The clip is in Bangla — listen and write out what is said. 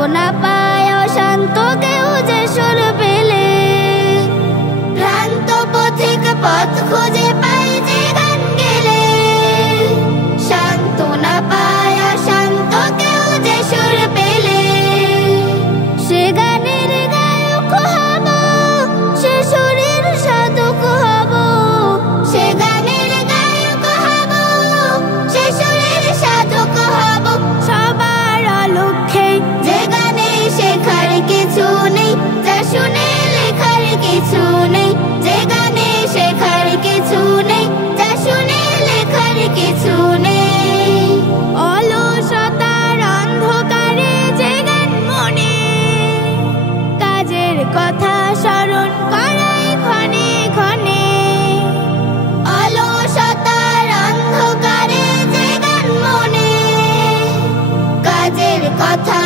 সান্ত্বনা পায় অশান্ত কেউ যে সুর পেলে, ভ্রান্ত পথিক পথ খুঁজে পায় যে গান গেলে। সান্ত্বনা পায় অশান্ত কেউ যে সুর পেলে, সে গানের গায়ক হব, সে সুরের সাধক হব। সে গানের গায়ক হব, সে সুরের সাধক হব। সবার অলক্ষ্যে যে গানে শেখার কিছু নেই, যা শুনে লেখার কিছু নেই। যে গানে শেখার কিছু নেই, যা শুনে লেখার কিছু নেই। অলসতার অন্ধকারে যে গান মনে, কাজের কথা স্মরণ করায় ক্ষণে ক্ষণে। অলসতার অন্ধকারে যে গান মনে, কাজের কথা